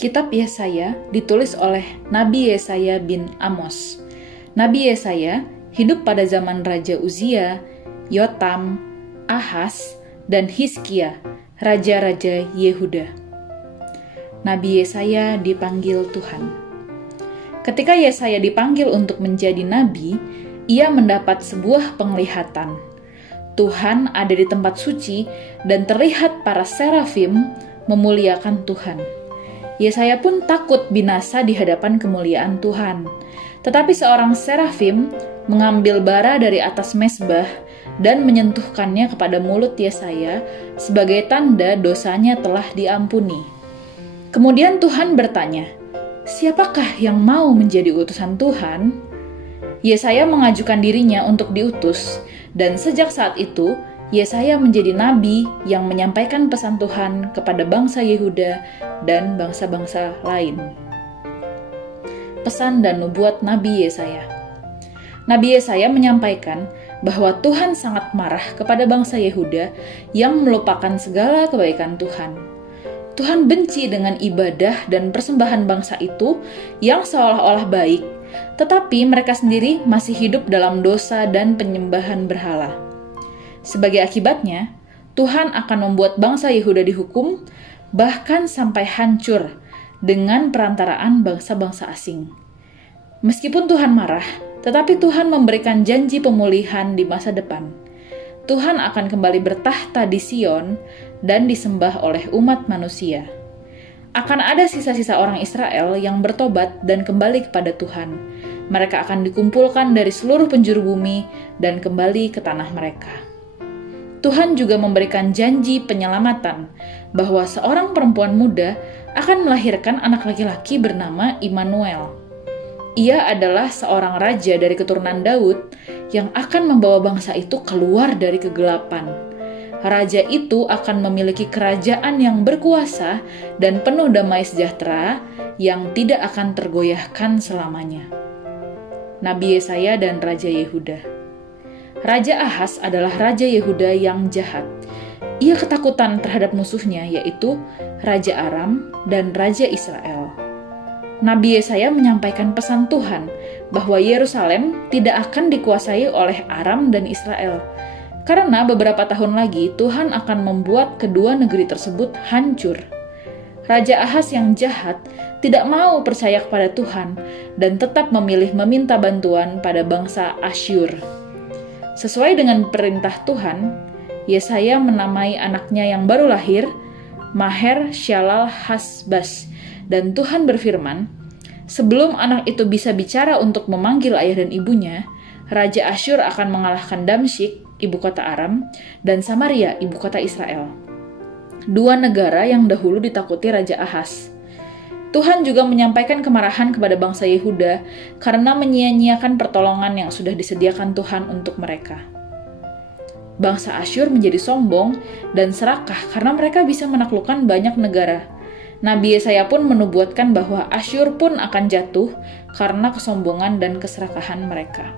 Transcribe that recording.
Kitab Yesaya ditulis oleh Nabi Yesaya bin Amos. Nabi Yesaya hidup pada zaman Raja Uzia, Yotam, Ahaz, dan Hizkia, raja-raja Yehuda. Nabi Yesaya dipanggil Tuhan. Ketika Yesaya dipanggil untuk menjadi nabi, ia mendapat sebuah penglihatan. Tuhan ada di tempat suci dan terlihat para serafim memuliakan Tuhan. Yesaya pun takut binasa di hadapan kemuliaan Tuhan. Tetapi seorang serafim mengambil bara dari atas mezbah dan menyentuhkannya kepada mulut Yesaya sebagai tanda dosanya telah diampuni. Kemudian Tuhan bertanya, "Siapakah yang mau menjadi utusan Tuhan?" Yesaya mengajukan dirinya untuk diutus, dan sejak saat itu Yesaya menjadi nabi yang menyampaikan pesan Tuhan kepada bangsa Yehuda dan bangsa-bangsa lain. Pesan dan nubuat Nabi Yesaya. Nabi Yesaya menyampaikan bahwa Tuhan sangat marah kepada bangsa Yehuda yang melupakan segala kebaikan Tuhan. Tuhan benci dengan ibadah dan persembahan bangsa itu yang seolah-olah baik, tetapi mereka sendiri masih hidup dalam dosa dan penyembahan berhala. Sebagai akibatnya, Tuhan akan membuat bangsa Yehuda dihukum, bahkan sampai hancur dengan perantaraan bangsa-bangsa asing. Meskipun Tuhan marah, tetapi Tuhan memberikan janji pemulihan di masa depan. Tuhan akan kembali bertahta di Sion dan disembah oleh umat manusia. Akan ada sisa-sisa orang Israel yang bertobat dan kembali kepada Tuhan. Mereka akan dikumpulkan dari seluruh penjuru bumi dan kembali ke tanah mereka. Tuhan juga memberikan janji penyelamatan bahwa seorang perempuan muda akan melahirkan anak laki-laki bernama Immanuel. Ia adalah seorang raja dari keturunan Daud yang akan membawa bangsa itu keluar dari kegelapan. Raja itu akan memiliki kerajaan yang berkuasa dan penuh damai sejahtera yang tidak akan tergoyahkan selamanya. Nabi Yesaya dan Raja Yehuda. Raja Ahaz adalah Raja Yehuda yang jahat. Ia ketakutan terhadap musuhnya, yaitu Raja Aram dan Raja Israel. Nabi Yesaya menyampaikan pesan Tuhan bahwa Yerusalem tidak akan dikuasai oleh Aram dan Israel, karena beberapa tahun lagi Tuhan akan membuat kedua negeri tersebut hancur. Raja Ahaz yang jahat tidak mau percaya kepada Tuhan dan tetap memilih meminta bantuan pada bangsa Asyur. Sesuai dengan perintah Tuhan, Yesaya menamai anaknya yang baru lahir Maher-Shalal-Has-Baz, dan Tuhan berfirman, sebelum anak itu bisa bicara untuk memanggil ayah dan ibunya, Raja Asyur akan mengalahkan Damsyik, ibu kota Aram, dan Samaria, ibu kota Israel. Dua negara yang dahulu ditakuti Raja Ahaz. Tuhan juga menyampaikan kemarahan kepada bangsa Yehuda karena menyia-nyiakan pertolongan yang sudah disediakan Tuhan untuk mereka. Bangsa Asyur menjadi sombong dan serakah karena mereka bisa menaklukkan banyak negara. Nabi Yesaya pun menubuatkan bahwa Asyur pun akan jatuh karena kesombongan dan keserakahan mereka.